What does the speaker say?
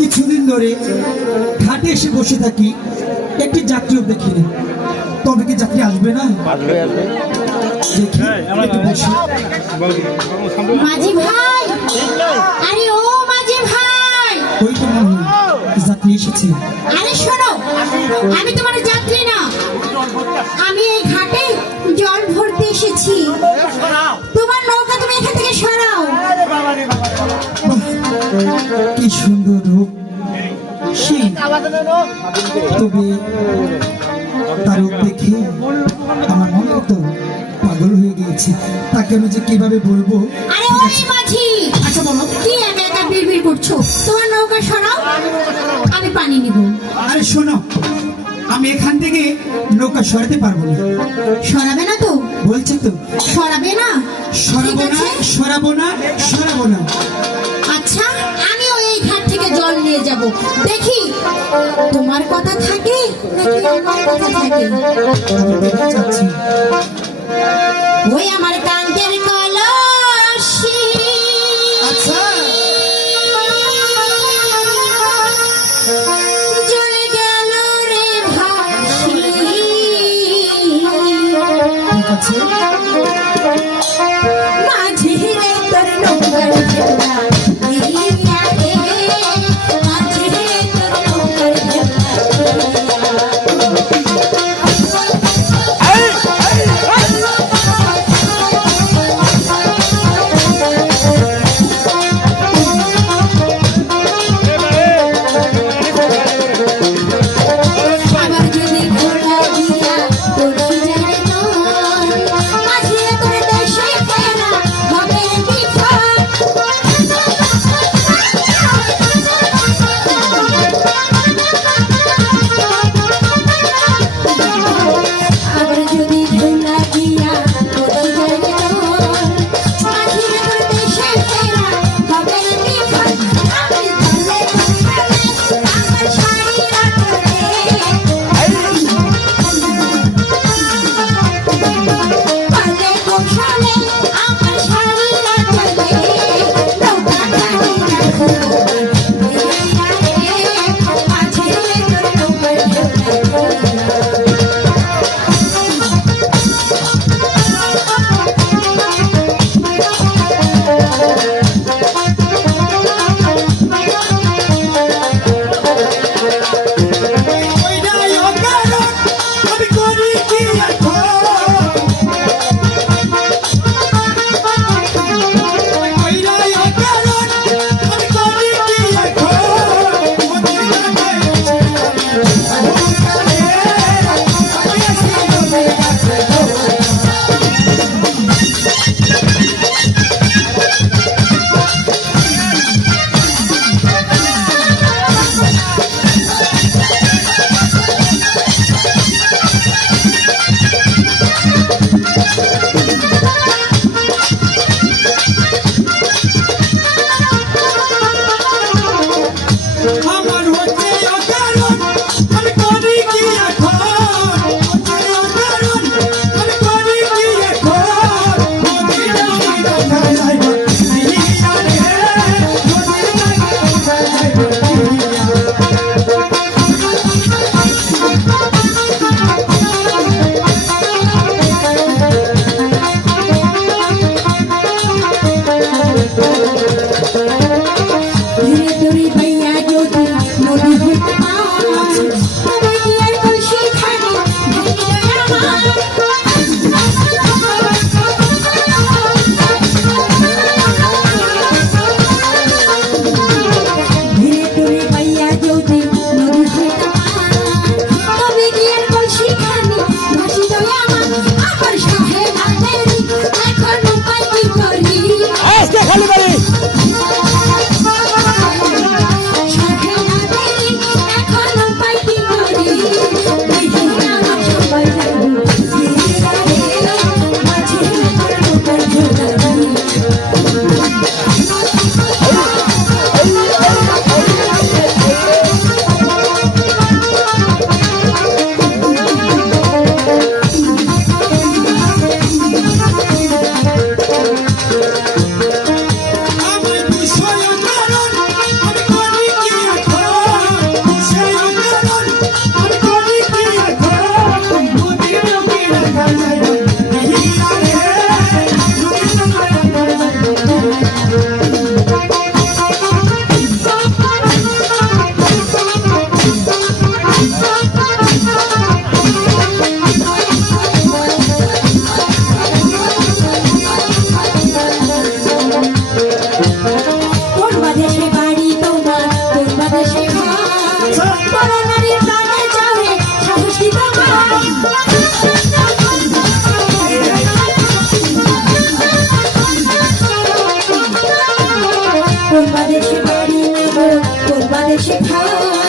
কিছুদিন ধরে ঘাটে এসে বসে থাকি, একটি যাত্রীও দেখি না। তবে কি যাত্রী আসবে না? আসবে আসবে। দেখি একটু বসি। মাঝি ভাই, আরে ও মাঝি ভাই, ওই তো মনে হয় যাত্রী এসেছে। আরে শোনো, আমি তোমার যাত্রী না, আমি এই ঘাটে জল ভরতে এসেছি। তোমার নৌকা তুমি এখান থেকে সরাও। বাহ, কি সুন্দর রূপ সেই, তবে তার রূপ দেখে আমার মনে তো পাগল হয়ে গিয়েছে। তাকে আমি যে কিভাবে বলবো। আরে ওই মাঝি, আচ্ছা বলো। কি একা একা বিড়বিড় করছো? তোমার নৌকা সরাও, আমি পানি নিব। আরে শোনো, আমি এখান থেকে নৌকা সরাতে পারবো না। সরাবে না তো? বলছি তো সরাবে না? সরাবো ঠিক না, আছে। সরাবো না, সরাবো না। আচ্ছা, আমিও এই ঘাট থেকে জল নিয়ে যাব, দেখি তোমার কথা থাকে নাকি আমার কথা থাকে। আমি দেখতে চাচ্ছি। ওই আমার কান্দের কলসি, আচ্ছা, জ্বলে গেল রে ভাসি। ঠিক আছে। মাঝি রে তোর নৌকার ভেলা দিয়া রে, মাঝি রে তোর নৌকার ভেলা দিয়া। কোন দেশে ঘাট